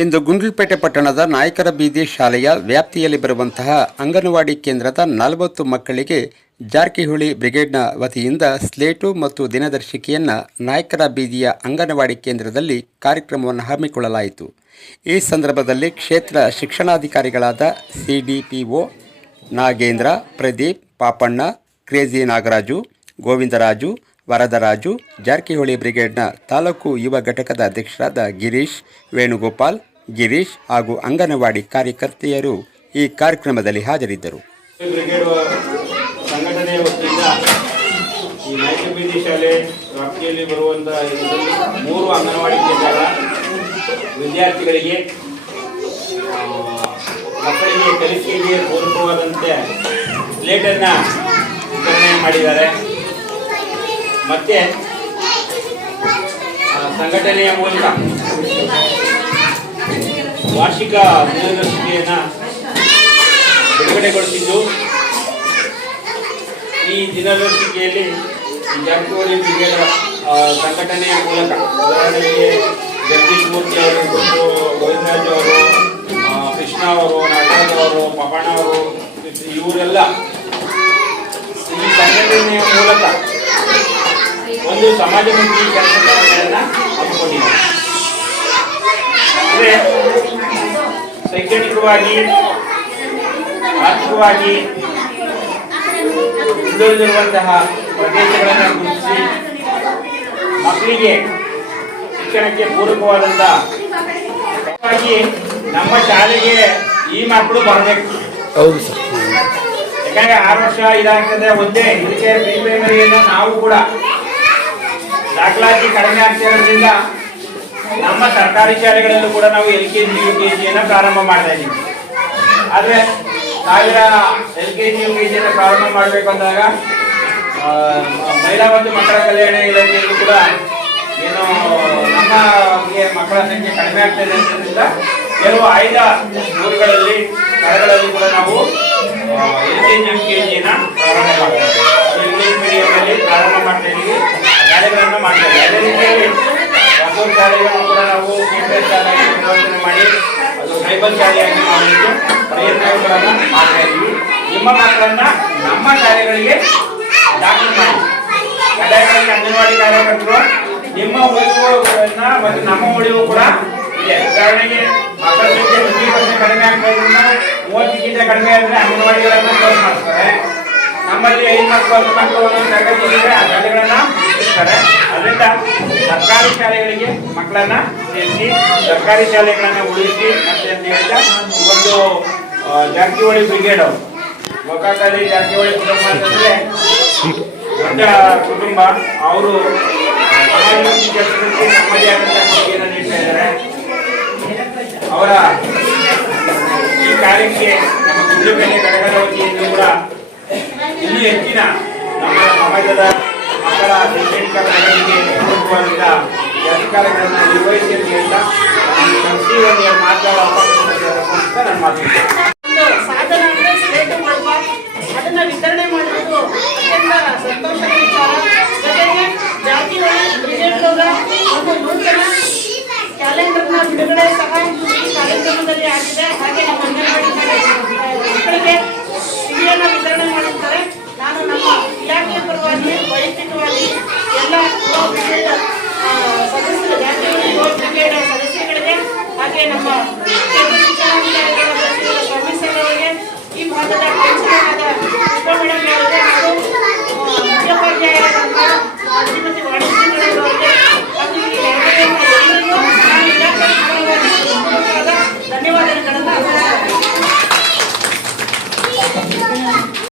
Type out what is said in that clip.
ಇಂದು ಗುಂಡ್ಲುಪೇಟೆ ಪಟ್ಟಣದ ನಾಯಕರ ಬೀದಿ ಶಾಲೆಯ ವ್ಯಾಪ್ತಿಯಲ್ಲಿ ಬರುವಂತಹ ಅಂಗನವಾಡಿ ಕೇಂದ್ರದ 40 ಮಕ್ಕಳಿಗೆ ಜಾರಕಿಹೊಳಿ ಬ್ರಿಗೇಡ್ನ ವತಿಯಿಂದ ಸ್ಲೇಟು ಮತ್ತು ದಿನದರ್ಶಿಕೆಯನ್ನು ನಾಯಕರ ಬೀದಿಯ ಅಂಗನವಾಡಿ ಕೇಂದ್ರದಲ್ಲಿ ಕಾರ್ಯಕ್ರಮವನ್ನು ಹಮ್ಮಿಕೊಳ್ಳಲಾಯಿತು. ಈ ಸಂದರ್ಭದಲ್ಲಿ ಕ್ಷೇತ್ರ ಶಿಕ್ಷಣಾಧಿಕಾರಿಗಳಾದ CDPO ನಾಗೇಂದ್ರ, ಪ್ರದೀಪ್, ಪಾಪಣ್ಣ, ಕ್ರೇಜಿ ನಾಗರಾಜು, ಗೋವಿಂದರಾಜು, ವರದರಾಜು, ಜಾರಕಿಹೊಳಿ ಬ್ರಿಗೇಡ್ನ ತಾಲೂಕು ಯುವ ಘಟಕದ ಅಧ್ಯಕ್ಷರಾದ ಗಿರೀಶ್, ವೇಣುಗೋಪಾಲ್, ಗಿರೀಶ್ ಹಾಗೂ ಅಂಗನವಾಡಿ ಕಾರ್ಯಕರ್ತೆಯರು ಈ ಕಾರ್ಯಕ್ರಮದಲ್ಲಿ ಹಾಜರಿದ್ದರು. ಸಂಘಟನೆಯ ವತಿಯಿಂದ ಈ ನಾಯಕ ಬೀದಿ ಶಾಲೆ ವ್ಯಾಪ್ತಿಯಲ್ಲಿ ಬರುವಂತಹ 3 ಅಂಗನವಾಡಿ ಕೇಂದ್ರಗಳ ವಿದ್ಯಾರ್ಥಿಗಳಿಗೆ ಮಕ್ಕಳಿಗೆ ಕಲಿಕೆಗೆ ಪೂರಕವಾದಂತೆ ಸ್ಲೇಟನ್ನು ವಿತರಣೆ ಮಾಡಿದ್ದಾರೆ. ಮತ್ತು ಸಂಘಟನೆಯ ಮೂಲಕ ವಾರ್ಷಿಕ ದಿನದರ್ಶಿಕೆಯನ್ನು ಬಿಡುಗಡೆಗೊಳಿಸಿದ್ದು, ಈ ದಿನದರ್ಶಿಕೆಯಲ್ಲಿ ಜಾರಕಿಹೊಳಿ ಬ್ರಿಗೇಡ್ ಸಂಘಟನೆಯ ಮೂಲಕ ಉದಾಹರಣೆಗೆ ಜಗದೀಶ್ ಮೂರ್ತಿ ಅವರು, ಗೋವಿಂದರಾಜ್ ಅವರು, ಕೃಷ್ಣ ಅವರು, ನಾಗರಾಜ್ ಅವರು, ಪಪ್ಪಣ್ಣ ಅವರು, ಇವರೆಲ್ಲ ಈ ಸಂಘಟನೆಯ ಮೂಲಕ ಒಂದು ಸಮಾಜಮುಖಿ ಕೆಲಸ ಕಾರ್ಯಗಳನ್ನು ಹಮ್ಮಿಕೊಂಡಿದ್ದಾರೆ. ಅಂದರೆ ಶೈಕ್ಷಣಿಕವಾಗಿ, ಆರ್ಥಿಕವಾಗಿ ಹಿಂದುಳಿದಿರುವಂತಹ ಪ್ರದೇಶಗಳನ್ನು ಗುರುತಿಸಿ ಮಕ್ಕಳಿಗೆ ಶಿಕ್ಷಣಕ್ಕೆ ಪೂರಕವಾದಂತಹ ನಮ್ಮ ಶಾಲೆಗೆ ಈ ಮಕ್ಕಳು ಬರಬೇಕು. ಹೌದು ಸರ್. ಯಾಕಂದ್ರೆ 6 ವರ್ಷ ಇದಾಗ್ತದೆ ಒಂದೇ. ಇದಕ್ಕೆ ಪ್ರೀ ಪ್ರೈಮರಿಯನ್ನು ನಾವು ಕೂಡ ದಾಖಲಾತಿ ಕಡಿಮೆ ಆಗ್ತಿರೋದ್ರಿಂದ ನಮ್ಮ ಸರ್ಕಾರಿ ಶಾಲೆಗಳಲ್ಲೂ ಕೂಡ ನಾವು LKG UKGಯನ್ನು ಪ್ರಾರಂಭ ಮಾಡ್ತಾ ಇದ್ದೀವಿ. ಆದರೆ LKG UKGಯನ್ನು ಪ್ರಾರಂಭ ಮಾಡಬೇಕು ಅಂದಾಗ ಮಹಿಳಾ ಮತ್ತು ಮಕ್ಕಳ ಕಲ್ಯಾಣ ಇಲಾಖೆಯಲ್ಲೂ ಕೂಡ ಏನು ನಮಗೆ ಮಕ್ಕಳ ಸಂಖ್ಯೆ ಕಡಿಮೆ ಆಗ್ತದೆ ಅನ್ನೋದ್ರಿಂದ ಕೆಲವು ಆಯ್ದ ಊರುಗಳಲ್ಲಿ ಸ್ಥಳಗಳಲ್ಲಿ ಕೂಡ ನಾವು LKG UKGಯನ್ನು ಪ್ರಾರಂಭ ಮಾಡ್ತಾ ಇದ್ದೀವಿ. ಇಂಗ್ಲಿಷ್ ಮೀಡಿಯಂನಲ್ಲಿ ಪ್ರಾರಂಭ ಮಾಡ್ತಾ ಇದ್ದೀವಿ, ಶಾಲೆಗಳನ್ನು ಮಾಡ್ತಾ ಇದ್ದೀವಿ. ಅದೇ ರೀತಿಯಲ್ಲಿ ಹೊಸ ಶಾಲೆಗಳನ್ನು ಕೂಡ ನಾವು ಕೇಂದ್ರ ಶಾಲೆಯಾಗಿ ಪರಿವರ್ತನೆ ಮಾಡಿ ಅದು ಟ್ರೈಬಲ್ ಶಾಲೆಯಾಗಿ ಮಾಡಲಿಕ್ಕೆ ಪ್ರಯತ್ನಗಳನ್ನು ಮಾಡ್ತಾ ಇದ್ದೀವಿ. ನಿಮ್ಮ ಮಕ್ಕಳನ್ನ ನಮ್ಮ ಶಾಲೆಗಳಿಗೆ ದಾಖಲು ಮಾಡಿ. ಕಡ್ಡಾಯವಾಗಿ ಅಂಗನವಾಡಿ ಕಾರ್ಯಕರ್ತರು ನಿಮ್ಮ ಉಳಿವುಗಳನ್ನ ಮತ್ತು ನಮ್ಮ ಉಳಿವು ಕೂಡ ಇದೆ. ಉದಾಹರಣೆಗೆ ಮಕ್ಕಳ ಸಂಖ್ಯೆ 50% ಕಡಿಮೆ ಆಗ್ತದ್ರಿಂದ 30ಕ್ಕಿಂತ ಕಡಿಮೆ ಆದರೆ ಅಂಗನವಾಡಿಗಳನ್ನು ಕ್ಲೋಸ್ ಮಾಡ್ತಾರೆ. ನಮ್ಮಲ್ಲಿ 5 ಮಕ್ಕಳು 10 ಮಕ್ಕಳು ತರಗತಿಗಳಿವೆ, ಆ ಶಾಲೆಗಳನ್ನ ಇರ್ತಾರೆ. ಅದರಿಂದ ಸರ್ಕಾರಿ ಶಾಲೆಗಳಿಗೆ ಮಕ್ಕಳನ್ನ ಸೇರಿಸಿ ಸರ್ಕಾರಿ ಶಾಲೆಗಳನ್ನು ಉಳಿಸಿ ಮತ್ತೆ ಅಂತ ಹೇಳಿದ ಒಂದು ಜಾರಕಿಹೊಳಿ ಬ್ರಿಗೇಡ್ ಗೋಕಾಕಲ್ಲಿ ಜಾರಕಿಹೊಳಿ ಕುಟುಂಬ ಅಂತಂದ್ರೆ ದೊಡ್ಡ ಕುಟುಂಬ. ಅವರು ಸಮಾಜಮುಖಿ ಕೆಲಸಕ್ಕೆ ನಮ್ಮದೇ ಆದಂತಹ ಕೊಡುಗೆಯನ್ನು ನೀಡ್ತಾ ಇದ್ದಾರೆ. ಅವರ ಈ ಕಾರ್ಯಕ್ಕೆ ನಮ್ಮ ಗುಂಡ್ಲುಪೇಟೆ ಘಟಕದ ವತಿಯಿಂದ ಕೂಡ ಇನ್ನೂ ಹೆಚ್ಚಿನ ನಮ್ಮ ಸಮಾಜದ ಮಕ್ಕಳ ಶೈಕ್ಷಣಿಕ ಪ್ರಗತಿಗೆ ಪೂರಕವಾದ ಕೆಲಸ ಕಾರ್ಯಗಳನ್ನು ನಿರ್ವಹಿಸಿ ಅಂತ ಕಲಿಸಿ ಒಂದು ಮಾತಾಡೋ ಅವಕಾಶ ನಾನು ಮಾತಾಡ್ತೀನಿ. ಸಾಧನ ಅಂದರೆ ಸ್ಲೇಟು ಮಾಡುವ, ಅದನ್ನು ವಿತರಣೆ ಮಾಡುವುದು ಅತ್ಯಂತ ಸಂತೋಷದ ವಿಚಾರ. ಜೊತೆಗೆ ಜಾರಕಿಹೊಳಿ ಬ್ರಿಗೇಡ್ನವರ ಒಂದು ನೂತನ ಕ್ಯಾಲೆಂಡರ್ನ ಬಿಡುಗಡೆ ಸಹ ಈ ಕಾರ್ಯಕ್ರಮದಲ್ಲಿ ಆಗಿದೆ. ಹಾಗೆ ನಮ್ಮ ಅಂಗನವಾಡಿ ಮಕ್ಕಳಿಗೆ ಸಿಹಿಯನ್ನು ವಿತರಣೆ ಮಾಡುತ್ತಾರೆ. ನಾನು ನಮ್ಮ ಇಲಾಖೆಯ ಪರವಾಗಿ